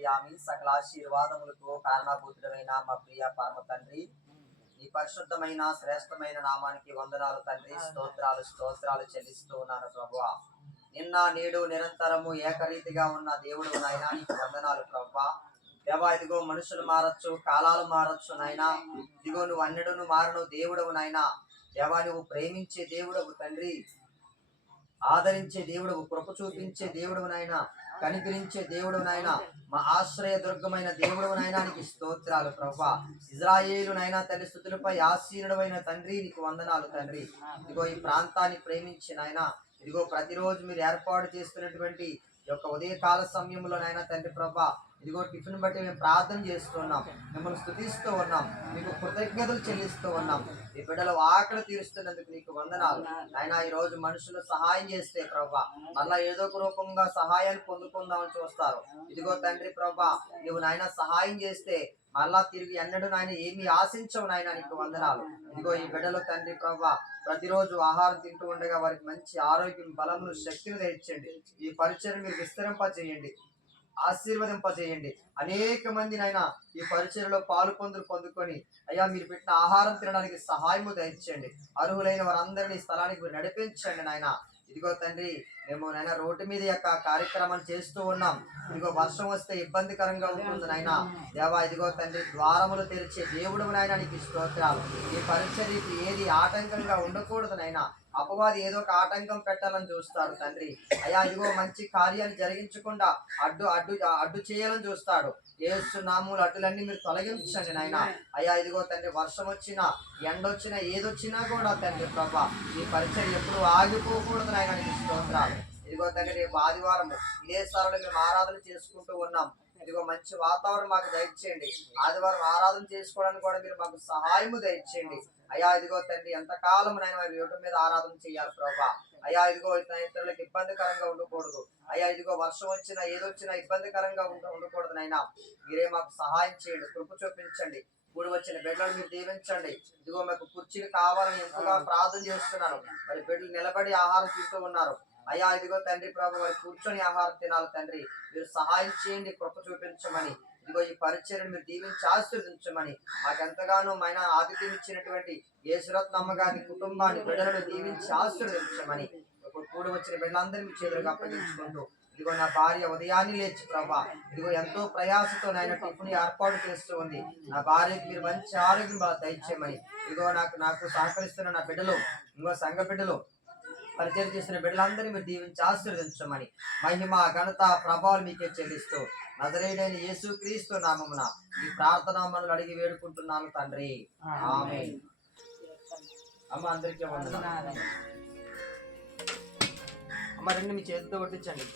సమర్పయామి. సకల ఆశీర్వాదములకు కారణభూతుడమైన మా ప్రియ పరమ తండ్రి, ఈ పరిశుద్ధమైన శ్రేష్టమైన నామానికి వందనాలు తండ్రి. స్తోత్రాలు చెల్లిస్తూ ఉన్నాను ప్రభువా. నిన్న నేడు నిరంతరము ఏకరీతిగా ఉన్న దేవుడు నాయన, నీకు వందనాలు ప్రభువా. దేవా, ఇదిగో మనుషులు మారచ్చు, కాలాలు మారచ్చు నాయన. ఇదిగో నువ్వు అన్నిడును మారను దేవుడవు నాయన. దేవా, నువ్వు ప్రేమించే దేవుడవు తండ్రి, ఆదరించే దేవుడవు, కృప చూపించే దేవుడవు నాయన, కనికరించే దేవుడవు నాయన, మా ఆశ్రయ దుర్గమైన దేవుడవు నాయన, నీకు స్తోత్రాలు ప్రభువా. ఇజ్రాయేలు నాయన తల్లి స్తుతులపై ఆసీనుడైన తండ్రి, నీకు వందనాలు తండ్రి. ఇదిగో ఈ ప్రాంతాన్ని ప్రేమించి నాయన, ఇదిగో ప్రతిరోజు మీరు ఏర్పాటు చేస్తున్నటువంటి ఈ యొక్క ఉదయకాల సమయంలో నాయన తండ్రి ప్రభా, ఇదిగో టిఫిన్ బట్టి మేము ప్రార్థన చేస్తున్నాం, మిమ్మల్ని స్తుతిస్తూ ఉన్నాం, మీకు కృతజ్ఞతలు చెల్లిస్తూ ఉన్నాం. ఈ బిడ్డల ఆకలి తీరుస్తున్నందుకు నీకు వందనాలు నాయన. ఈ రోజు మనుషులు సహాయం చేస్తే ప్రభా, మళ్ళా ఏదో ఒక రూపంగా సహాయాన్ని పొందుకుందామని చూస్తారు. ఇదిగో తండ్రి ప్రభా, నువ్వు నాయన సహాయం చేస్తే మళ్ళా తిరిగి ఎన్నడూ నాయన ఏమి ఆశించవు నాయన, నీకు వందనాలు. ఇదిగో ఈ బిడ్డలు తండ్రి ప్రభా, ప్రతిరోజు ఆహారం తింటూ ఉండగా వారికి మంచి ఆరోగ్యం, బలమును, శక్తిని తెచ్చండి. ఈ పరిచయం మీరు విస్తరింపజేయండి, ఆశీర్వదింపజేయండి. అనేక మంది నాయన ఈ పరిచయలో పాలు పొందుకొని అయ్యా మీరు పెట్టిన ఆహారం తినడానికి సహాయము దయచేయండి. అర్హులైన వారందరినీ స్థలానికి మీరు నడిపించండి నాయన. ఇదిగో తండ్రి, మేము నాయన రోడ్డు మీద యొక్క కార్యక్రమాన్ని చేస్తూ ఉన్నాం. ఇదిగో వర్షం వస్తే ఇబ్బందికరంగా ఉంటుంది నాయన. దేవా, ఇదిగో తండ్రి, ద్వారములు తెరిచే దేవుడు నాయన, నీకు స్తోత్రాలు. ఈ పరిచర్యకి ఏది ఆటంకంగా ఉండకూడదు నాయన. అపవాది ఏదో ఒక ఆటంకం పెట్టాలని చూస్తాడు తండ్రి. అయ్యా, ఇదిగో మంచి కార్యాన్ని జరిగించకుండా అడ్డు చేయాలని చూస్తాడు. యేసు నామములో అడ్డులన్నీ మీరు తొలగించండి నాయన. అయ్యా, ఇదిగో తండ్రి, వర్షం వచ్చినా ఎండొచ్చినా ఏదొచ్చినా కూడా తండ్రి ప్రభా, ఈ పరిచయం ఎప్పుడు ఆగిపోకూడదు నాయన, నీకు స్తోత్రాలు. ఇదిగో తండ్రి, రేపు ఆదివారము ఇదే స్థలంలో మేము ఆరాధన చేసుకుంటూ ఉన్నాం. ఇదిగో మంచి వాతావరణం మాకు దయచేయండి. ఆదివారం ఆరాధన చేసుకోవడానికి కూడా మీరు మాకు సహాయము దయచేయండి. అయ్యా, ఇదిగో తండ్రి, ఎంతకాలం నాయన వారి యూట్యూబ్ మీద ఆరాధన చేయాలి ప్రభా. అయ్యా, ఇదిగో ఇతరులకు ఇబ్బందికరంగా ఉండకూడదు. అయ్యా, ఇదిగో వర్షం వచ్చినా ఏదొచ్చినా ఇబ్బందికరంగా ఉండకూడదు నాయన. మీరే మాకు సహాయం చేయండి, కృప చూపించండి. కూడి వచ్చిన బిడ్డలు మీరు దీవించండి. ఇదిగో మాకు కుర్చీలు కావాలని ఎంతగా ప్రార్థన చేస్తున్నాను. మరి బిడ్డలు నిలబడి ఆహారం తింటూ ఉన్నారు. అయ్యా, ఇదిగో తండ్రి ప్రభు, వారు కూర్చొని ఆహారం తినాలి తండ్రి. మీరు సహాయం చేయండి, కృప చూపించమని. ఇదిగో ఈ పరిచర్యను మీరు దీవించి ఆశీర్వదించమని, మాకెంతగానో ఆయన ఆతిథ్యం ఇచ్చినటువంటి యేసురత్నమ్మ గారి కుటుంబాన్ని, బిడ్డలను దీవించి ఆశీర్వదించమని కూడి వచ్చిన బిడ్డలందరినీ మీ చేతులకు అప్పగించుకుంటూ, ఇదిగో నా భార్య ఉదయాన్నే లేచి ప్రభా, ఇదిగో ఎంతో ప్రయాసతో నాయన టిఫిన్ ఏర్పాటు చేస్తూ ఉంది. నా భార్యకి మీరు మంచి ఆరోగ్యం దయచేయమని, ఇదిగో నాకు సహకరిస్తున్న నా బిడ్డలు, ఇంకో సంఘ బిడ్డలు, పరిచయం చేసిన బిడ్డలందరినీ మీరు దీవించి ఆశీర్వదించమని, మహిమ ఘనత ప్రభావాలు మీకే చెల్లిస్తూ నజరేయుడైన యేసుక్రీస్తు నామమున ఈ ప్రార్థన మనల్ని అడిగి వేడుకుంటున్నాను తండ్రి, ఆమేన్. అమ్మ, అందరికీ వందనాలు. అమ్మ, రండి, మీ చేతితో కొట్టించండి.